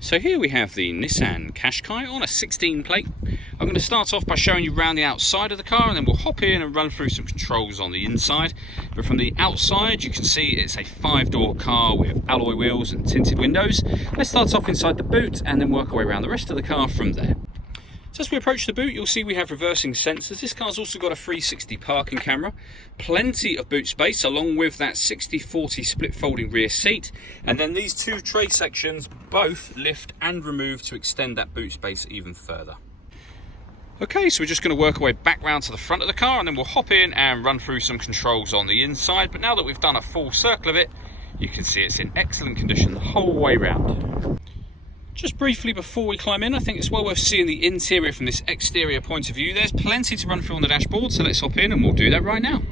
So here we have the Nissan Qashqai on a 16 plate. I'm going to start off by showing you around the outside of the car, and then we'll hop in and run through some controls on the inside. But from the outside you can see it's a 5-door car with alloy wheels and tinted windows. Let's start off inside the boot and then work our way around the rest of the car from there. So as we approach the boot, you'll see we have reversing sensors. This car's also got a 360 parking camera, plenty of boot space along with that 60/40 split folding rear seat, and then these two tray sections both lift and remove to extend that boot space even further. Okay, so we're just going to work our way back round to the front of the car and then we'll hop in and run through some controls on the inside. But now that we've done a full circle of it, you can see it's in excellent condition the whole way round. Just briefly before we climb in, I think it's well worth seeing the interior from this exterior point of view. There's plenty to run through on the dashboard, so let's hop in and we'll do that right now.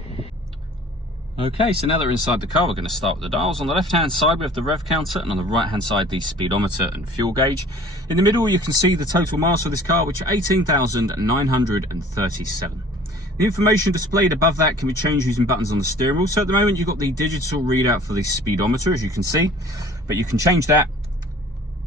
Okay, so now that we're inside the car, we're going to start with the dials. On the left-hand side, we have the rev counter, and on the right-hand side, the speedometer and fuel gauge. In the middle, you can see the total miles for this car, which are 18,937. The information displayed above that can be changed using buttons on the steering wheel. So at the moment, you've got the digital readout for the speedometer, as you can see, but you can change that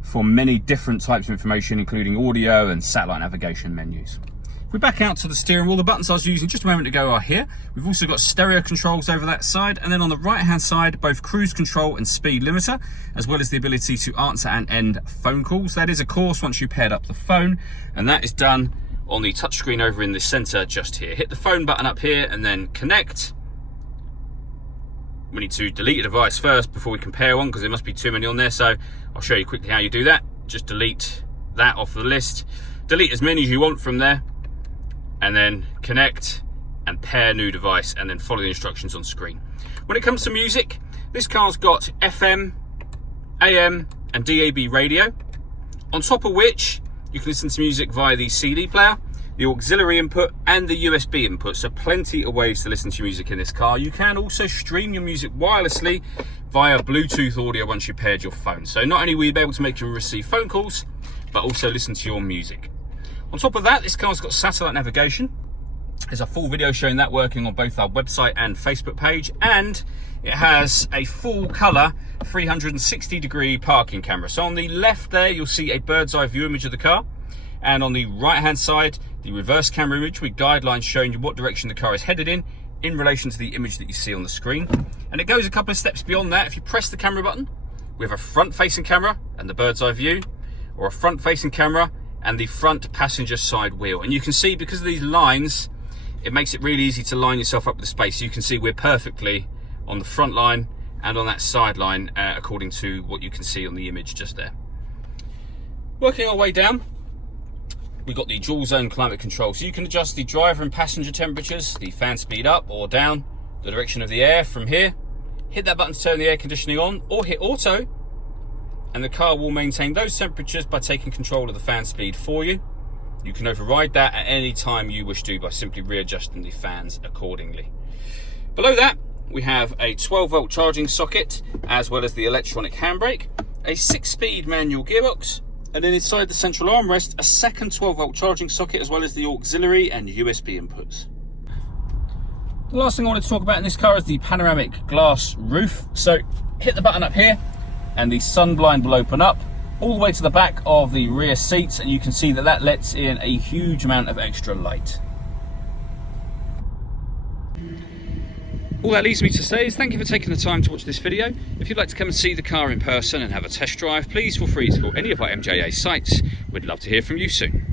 for many different types of information, including audio and satellite navigation menus. If we back out to the steering wheel, the buttons I was using just a moment ago are here. We've also got stereo controls over that side, and then on the right hand side, both cruise control and speed limiter, as well as the ability to answer and end phone calls. That is, of course, once you paired up the phone, and that is done on the touchscreen over in the center just here. Hit the phone button up here and then connect. We need to delete a device first before we can pair one, because there must be too many on there, so I'll show you quickly how you do that. Just delete that off the list, delete as many as you want from there, and then connect and pair new device, and then follow the instructions on screen. When it comes to music, this car's got FM, AM and DAB radio, on top of which you can listen to music via the CD player, the auxiliary input and the USB input, so plenty of ways to listen to music in this car. You can also stream your music wirelessly via Bluetooth audio once you've paired your phone. So not only will you be able to make and receive phone calls, but also listen to your music. On top of that, this car's got satellite navigation. There's a full video showing that working on both our website and Facebook page, and it has a full colour 360-degree parking camera. So on the left there, you'll see a bird's eye view image of the car, and on the right hand side, the reverse camera image with guidelines showing you what direction the car is headed in relation to the image that you see on the screen. And it goes a couple of steps beyond that. If you press the camera button, we have a front facing camera and the bird's eye view, or a front facing camera and the front passenger side wheel. And you can see, because of these lines, it makes it really easy to line yourself up with the space. You can see we're perfectly on the front line and on that side line, according to what you can see on the image just there. Working our way down, we've got the dual zone climate control, so you can adjust the driver and passenger temperatures, the fan speed up or down, the direction of the air from here. Hit that button to turn the air conditioning on, or hit auto, and the car will maintain those temperatures by taking control of the fan speed for you. You can override that at any time you wish to by simply readjusting the fans accordingly. Below that, we have a 12-volt charging socket, as well as the electronic handbrake, a 6-speed manual gearbox, and then inside the central armrest, a second 12-volt charging socket, as well as the auxiliary and USB inputs. The last thing I wanted to talk about in this car is the panoramic glass roof. So hit the button up here and the sun blind will open up all the way to the back of the rear seats, and you can see that that lets in a huge amount of extra light. All that leaves me to say is thank you for taking the time to watch this video. If you'd like to come and see the car in person and have a test drive, please feel free to call any of our MJA sites. We'd love to hear from you soon.